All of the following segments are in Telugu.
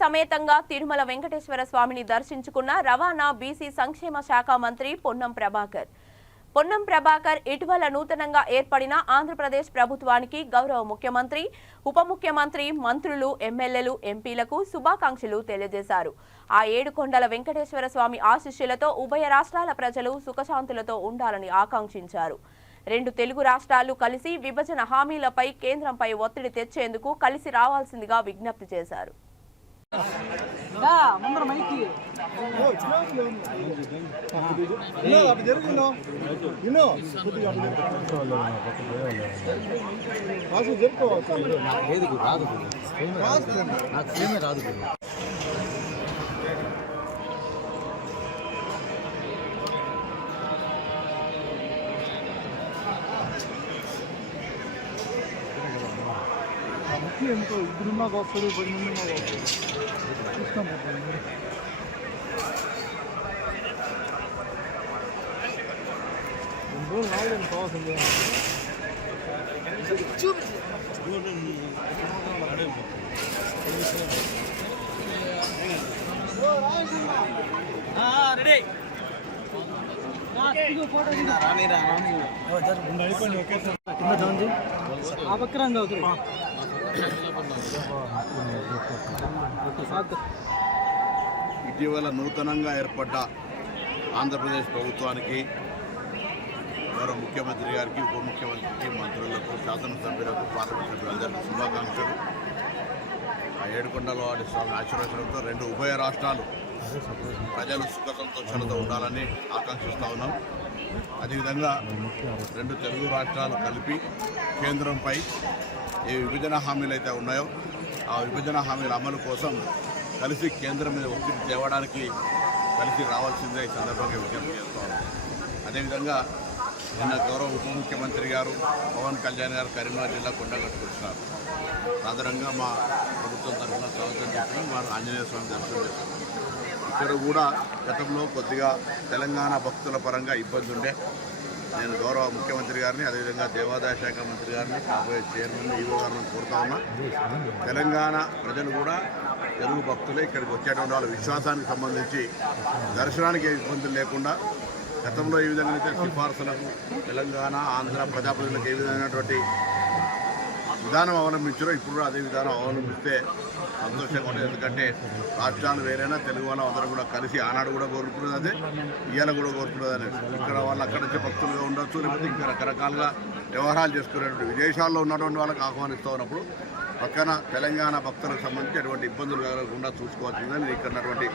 సమేతంగా తిరుమల వెంకటేశ్వర స్వామిని దర్శించుకున్న రవాణా బీసీ సంక్షేమ శాఖ మంత్రి పొన్నం ప్రభాకర్ ఇటీవల నూతనంగా ఏర్పడిన ఆంధ్రప్రదేశ్ ప్రభుత్వానికి గౌరవ ముఖ్యమంత్రి, ఉప ముఖ్యమంత్రి, మంత్రులు, ఎమ్మెల్యేలు, ఎంపీలకు శుభాకాంక్షలు తెలియజేశారు. ఆ ఏడుకొండల వెంకటేశ్వర స్వామి ఆశీస్సులతో ఉభయ రాష్ట్రాల ప్రజలు సుఖశాంతులతో ఉండాలని ఆకాంక్షించారు. రెండు తెలుగు రాష్ట్రాలు కలిసి విభజన హామీలపై కేంద్రంపై ఒత్తిడి తెచ్చేందుకు కలిసి రావాల్సిందిగా విజ్ఞప్తి చేశారు. ఎంతో ఇద్దరున్నా వస్తాడు 10 మంది వస్తాడు ఇష్టం నాలుగు కావాల్సింది రెడీ ఇటీవల నూతనంగా ఏర్పడ్డ ఆంధ్రప్రదేశ్ ప్రభుత్వానికి గౌరవ ముఖ్యమంత్రి గారికి, ఉప ముఖ్యమంత్రికి, మంత్రులకు, శాసనసభ్యులకు, పార్లమెంట్ సభ్యులందరికీ శుభాకాంక్షలు. ఆ ఏడుకొండలవాడి స్వామి ఆశీర్వచనంతో రెండు ఉభయ రాష్ట్రాలు ప్రజలు సుఖ సంతోషాలతో ఉండాలని ఆకాంక్షిస్తూ ఉన్నాం. అదేవిధంగా రెండు తెలుగు రాష్ట్రాలు కలిపి కేంద్రంపై ఏ విభజన హామీలు అయితే ఉన్నాయో ఆ విభజన హామీల అమలు కోసం కలిసి కేంద్రం మీద ఒత్తిడి తేవడానికి కలిసి రావాల్సిందే ఈ సందర్భంగా విజ్ఞప్తి చేస్తూ ఉన్నాం. అదేవిధంగా నిన్న గౌరవ ఉప ముఖ్యమంత్రి గారు పవన్ కళ్యాణ్ గారు కరీంనగర్ జిల్లా కొండగట్టుకు వచ్చినారు. సాధారణంగా మా ప్రభుత్వం తరఫున స్వాగతం చెప్పి వారు ఆంజనేయ స్వామి దర్శనం చేశారు. ఇక్కడ కూడా గతంలో కొద్దిగా తెలంగాణ భక్తుల పరంగా ఇబ్బంది ఉండే. నేను గౌరవ ముఖ్యమంత్రి గారిని, అదేవిధంగా దేవాదాయ శాఖ మంత్రి గారిని, కాబోయే చైర్మన్ ఈవో గారిని కోరుతా ఉన్నా. తెలంగాణ ప్రజలు కూడా తెలుగు భక్తులే ఇక్కడికి వచ్చేటువంటి వాళ్ళ విశ్వాసానికి సంబంధించి దర్శనానికి ఇబ్బందులు లేకుండా గతంలో ఏ విధంగా అయితే సిఫార్సులకు తెలంగాణ, ఆంధ్ర ప్రజాప్రతినిధులకు ఏ విధమైనటువంటి విధానం అవలంబించారో ఇప్పుడు కూడా అదే విధానం అవలంబిస్తే సంతోషంగా ఉంటుంది. ఎందుకంటే రాష్ట్రాలు వేరైనా తెలుగు వాళ్ళు అందరూ కూడా కలిసి ఆనాడు కూడా కోరుకున్నది అదే, ఇవాళ కూడా కోరుకున్నది అనేది. ఇక్కడ వాళ్ళు అక్కడి నుంచి భక్తులుగా ఉండొచ్చు, లేకపోతే ఇంకా రకరకాలుగా వ్యవహారాలు చేసుకునేటువంటి విదేశాల్లో ఉన్నటువంటి వాళ్ళకి ఆహ్వానిస్తూ ఉన్నప్పుడు పక్కన తెలంగాణ భక్తులకు సంబంధించి ఎటువంటి ఇబ్బందులు కలగకుండా చూసుకోవాల్సిందని ఇక్కడ ఉన్నటువంటి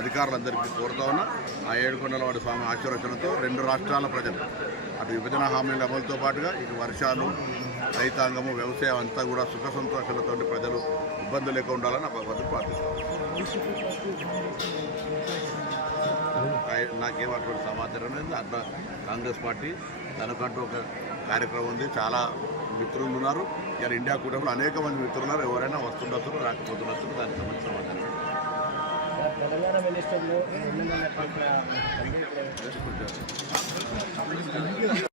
అధికారులందరికీ కోరుతా ఉన్నా. ఆ ఏడుకొండలవాడి స్వామి ఆశీర్వచనంతో రెండు రాష్ట్రాల ప్రజలు అటు విభజన హామీల అమలుతో పాటుగా ఇటు వర్షాలు, రైతాంగము, వ్యవసాయం అంతా కూడా సుఖ సంతోషాలతో ప్రజలు ఇబ్బందులు లేకుండా ఉండాలని భగవంతుడు ప్రార్థిస్తాం. నాకేం అటువంటి సమాచారం లేదు. అట్లా కాంగ్రెస్ పార్టీ తనకంటూ ఒక కార్యక్రమం ఉంది. చాలా మిత్రులు ఉన్నారు. ఇలా ఇండియా కూటమిలో అనేక మంది మిత్రులు ఉన్నారు. ఎవరైనా వస్తుండొచ్చు, రాకపోతుండొచ్చు. దానికి సంబంధించిన సమాచారం